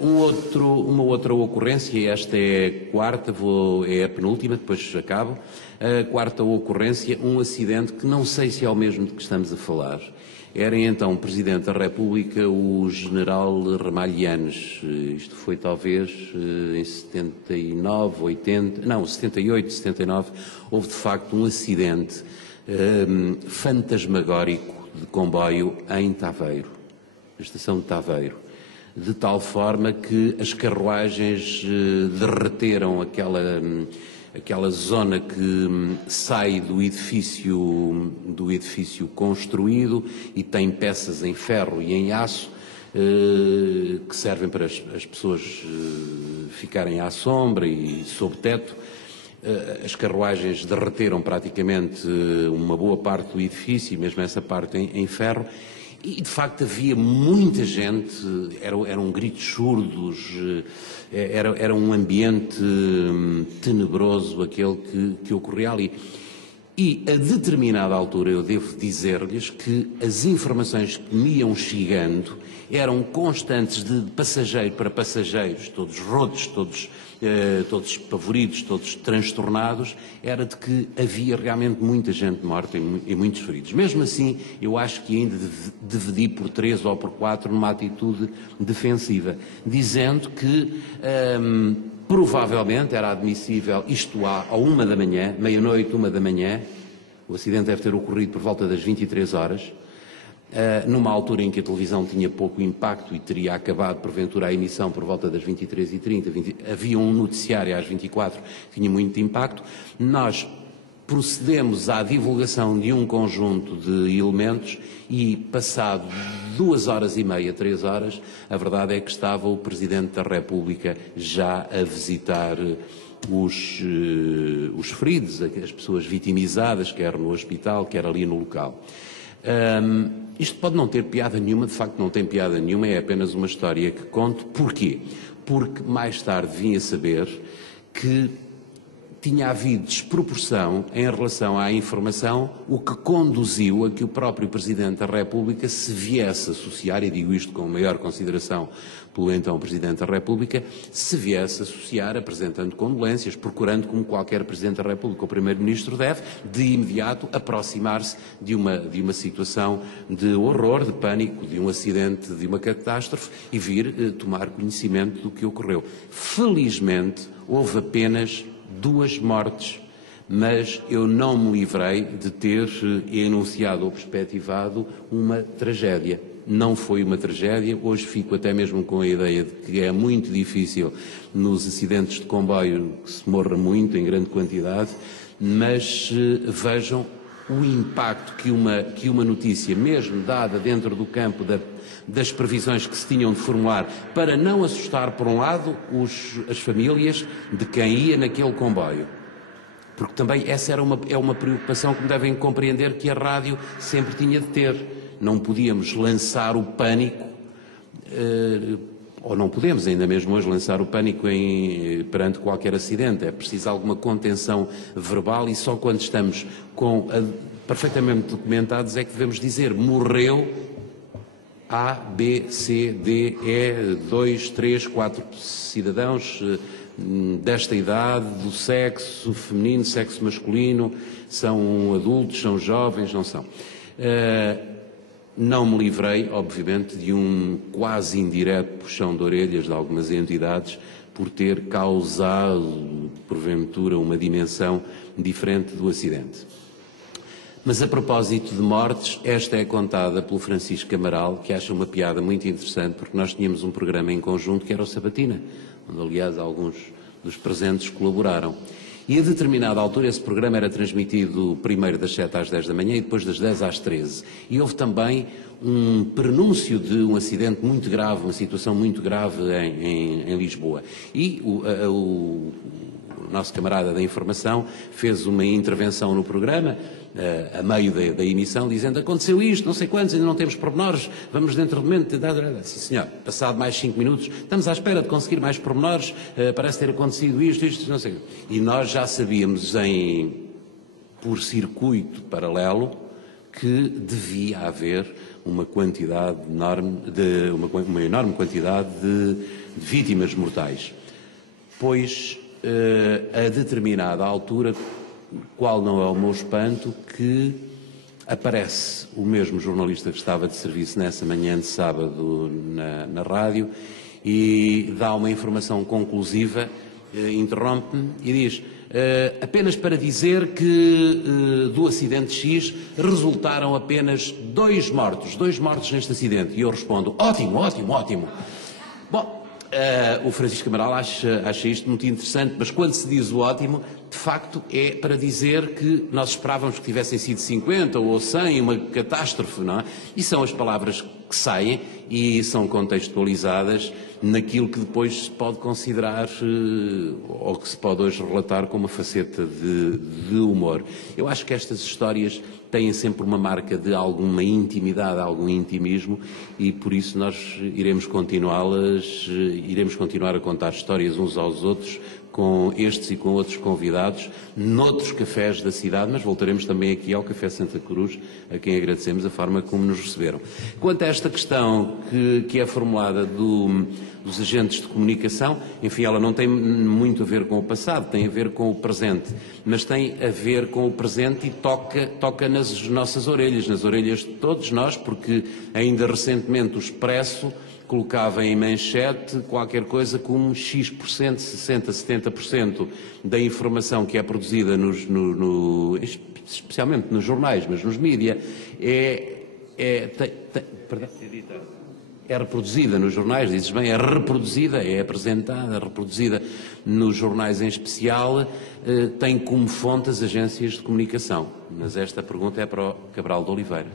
Uma outra ocorrência, esta é a quarta, é a penúltima, depois acabo. A quarta ocorrência, um acidente que não sei se é o mesmo de que estamos a falar. Era então Presidente da República o General Ramalhianes. Isto foi talvez em 79, 80, não, 78, 79. Houve de facto um acidente fantasmagórico de comboio em Taveiro, na estação de Taveiro, de tal forma que as carruagens derreteram aquela zona que sai do edifício construído e tem peças em ferro e em aço que servem para as pessoas ficarem à sombra e sob teto. As carruagens derreteram praticamente uma boa parte do edifício, mesmo essa parte em ferro, e de facto havia muita gente, eram gritos surdos, era um ambiente tenebroso aquele que ocorria ali. E a determinada altura eu devo dizer-lhes que as informações que me iam chegando eram constantes de passageiro para passageiros, todos rotos, todos espavoridos, todos transtornados, era de que havia realmente muita gente morta e muitos feridos. Mesmo assim, eu acho que ainda dividi por 3 ou por 4 numa atitude defensiva, dizendo que provavelmente era admissível, isto à 1 da manhã, meia-noite, 1 da manhã, o acidente deve ter ocorrido por volta das 23 horas, numa altura em que a televisão tinha pouco impacto e teria acabado, porventura, a emissão por volta das 23h30, havia um noticiário às 24 que tinha muito impacto. Nós procedemos à divulgação de um conjunto de elementos e, passado 2h30, 3 horas, a verdade é que estava o Presidente da República já a visitar os feridos, as pessoas vitimizadas, quer no hospital, quer ali no local. Isto pode não ter piada nenhuma, de facto não tem piada nenhuma, é apenas uma história que conto. Porquê? Porque mais tarde vim a saber que tinha havido desproporção em relação à informação, o que conduziu a que o próprio Presidente da República se viesse associar, e digo isto com maior consideração pelo então Presidente da República, se viesse associar apresentando condolências, procurando, como qualquer Presidente da República ou Primeiro-Ministro deve, de imediato aproximar-se de uma situação de horror, de pânico, de um acidente, de uma catástrofe e vir tomar conhecimento do que ocorreu. Felizmente, houve apenas 2 mortes, mas eu não me livrei de ter enunciado ou perspectivado uma tragédia. Não foi uma tragédia, hoje fico até mesmo com a ideia de que é muito difícil nos acidentes de comboio que se morra muito, em grande quantidade, mas vejam o impacto que uma notícia, mesmo dada dentro do campo das previsões que se tinham de formular para não assustar, por um lado, as famílias de quem ia naquele comboio. Porque também essa é uma preocupação que devem compreender que a rádio sempre tinha de ter. Não podíamos lançar o pânico, ou não podemos ainda mesmo hoje lançar o pânico perante qualquer acidente. É preciso alguma contenção verbal e só quando estamos perfeitamente documentados é que devemos dizer morreu A, B, C, D, E, 2, 3, 4 cidadãos desta idade, do sexo feminino, sexo masculino, são adultos, são jovens, não são. Não me livrei, obviamente, de um quase indireto puxão de orelhas de algumas entidades por ter causado, porventura, uma dimensão diferente do acidente. Mas a propósito de mortes, esta é contada pelo Francisco Amaral, que acha uma piada muito interessante, porque nós tínhamos um programa em conjunto que era o Sabatina, onde, aliás, alguns dos presentes colaboraram. E a determinada altura esse programa era transmitido primeiro das 7 às 10 da manhã e depois das 10 às 13. E houve também um prenúncio de um acidente muito grave, uma situação muito grave em Lisboa. E o nosso camarada da informação fez uma intervenção no programa, a meio da emissão, dizendo aconteceu isto, não sei quantos, ainda não temos pormenores, vamos dentro de momento. Sim, senhor, passado mais 5 minutos, estamos à espera de conseguir mais pormenores, parece ter acontecido isto, não sei. E nós já sabíamos por circuito paralelo que devia haver uma quantidade enorme uma enorme quantidade de vítimas mortais. Pois, a determinada altura, qual não é o meu espanto, que aparece o mesmo jornalista que estava de serviço nessa manhã de sábado na rádio e dá uma informação conclusiva, interrompe-me e diz: apenas para dizer que do acidente X resultaram apenas 2 mortos neste acidente. E eu respondo: ótimo, ótimo, ótimo. Bom, o Francisco Amaral acha isto muito interessante, mas quando se diz o ótimo, de facto é para dizer que nós esperávamos que tivessem sido 50 ou 100, uma catástrofe, não é? E são as palavras que saem e são contextualizadas naquilo que depois se pode considerar ou que se pode hoje relatar como uma faceta de humor. Eu acho que estas histórias têm sempre uma marca de alguma intimidade, algum intimismo, e por isso nós iremos continuar a contar histórias uns aos outros, com estes e com outros convidados, noutros cafés da cidade, mas voltaremos também aqui ao Café Santa Cruz, a quem agradecemos a forma como nos receberam. Quanto a esta questão que é formulada dos agentes de comunicação, enfim, ela não tem muito a ver com o passado, tem a ver com o presente, mas tem a ver com o presente e toca nas nossas orelhas, nas orelhas de todos nós, porque ainda recentemente o Expresso colocava em manchete qualquer coisa como X%, 60%, 70% da informação que é produzida especialmente nos jornais, mas nos mídia, é reproduzida nos jornais, dizes bem, é reproduzida, é apresentada, é reproduzida nos jornais em especial, tem como fonte as agências de comunicação. Mas esta pergunta é para o Cabral de Oliveira.